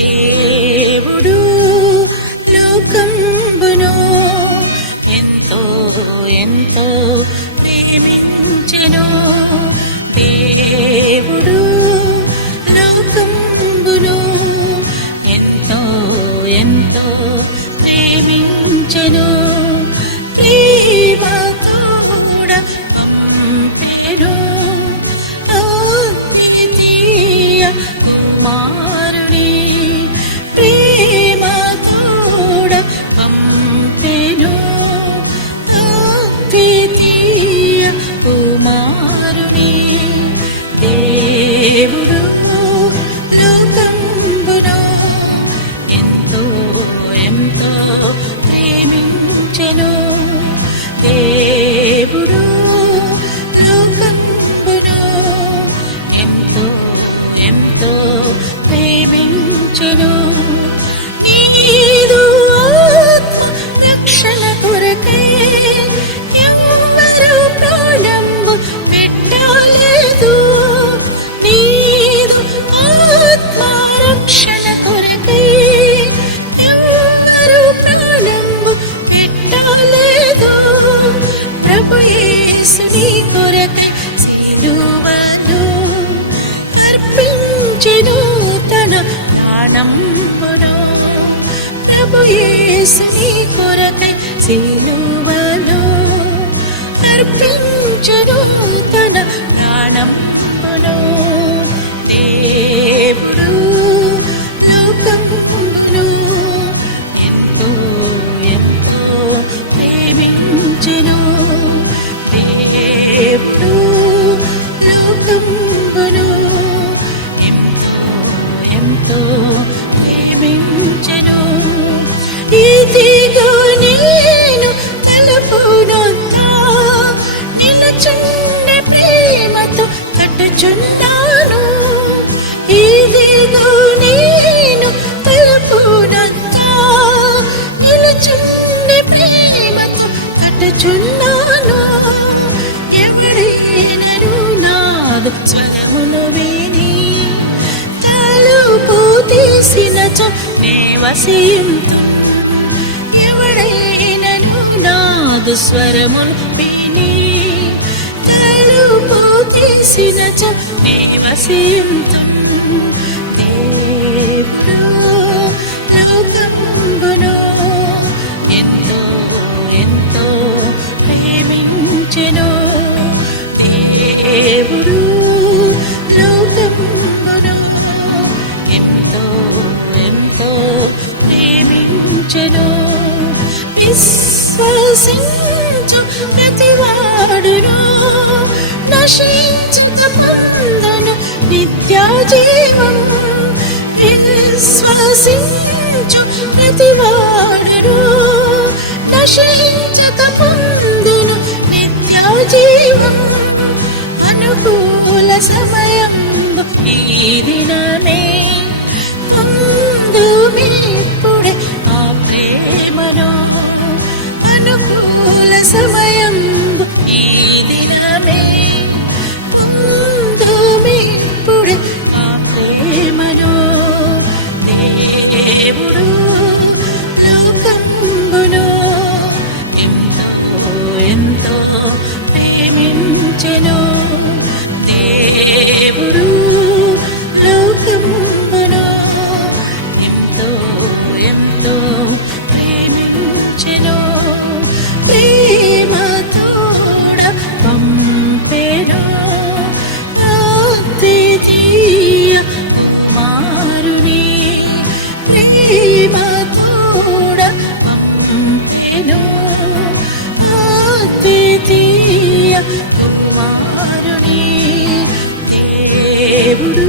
దేవుడు లోకంబును ఎంతో ఎంతో ప్రేమించెను. దేవుడు లోకంబును ఎంతో ఎంతో ప్రేమించెను. ప్రేమతోడ పంపెను అద్వితీయ కుమారుని. ప్రేమతోడ పంపెను అద్వితీయ కుమారుని. దేవుడు లోకంబును ఎంతో ఎంతో ప్రేమించెను. దేవుడు లోకంబును ఎంతో ఎంతో ప్రేమించెను. నీదు ఆత్మ రక్షణ కొరకై ఎవ్వరు ప్రాణంబు పెట్టలేదు. నీదు ఆత్మ రక్షణ కొరకై ఎవ్వరు ప్రాణంబు పెట్టలేదు. ప్రభు యేసు నీ కొరకై సిలువను అర్పించెను తన ప్రాణంబును. ప్రభు యేసు నీ కొరకై సిలువను అర్పించెను తన ప్రాణంబును. దేవుడు లోకంబును ఎంతో ఎంతో ప్రేమించెను. దేవుడు లోకంబును ఎంతో ఎంతో ప్రేమించెను. ఇదిగో నేను తలుపునొద్ద నిలుచుండే ప్రేమతో తట్టుచున్నాను. ఇదిగో నేను తలుపునొద్ద నిలుచుండే ప్రేమతో తట్టుచున్నాను. ఎవడైనను నాదు స్వరమును విని తలుపు తీసినచో నే వసింతును. ఎవడైనను నాదు స్వరమును విని తలుపు తీసినచో నే వసింతును. దేవుడు లోకంబును ఎంతో ఎంతో ప్రేమించెను. దేవుడు లోకంబును ఎంతో ఎంతో ప్రేమించెను. విశ్వసించు ప్రతివాడును నశించక పొందును నిత్యజీవం. విశ్వసించు ప్రతివాడును నశించక పొందును నిత్యజీవం. అనుకూల సమయం ఈ దినమే పొందుమిప్పుడే ఆ ప్రేమను. అనుకూల సమయం ఈ దినమే పొందుమిప్పుడే ఆ ప్రేమను. దేవుడు లోకంబును ఎంతో ఎంతో ప్రేమించెను. దేవుడు లోకంబును ఎంతో ఎంతో ప్రేమించెను. ప్రేమతోడ పంపెను అద్వితీయ కుమారుని. ప్రేమతోడ పంపెను అద్వితీయ కుమారుని. దేవుడు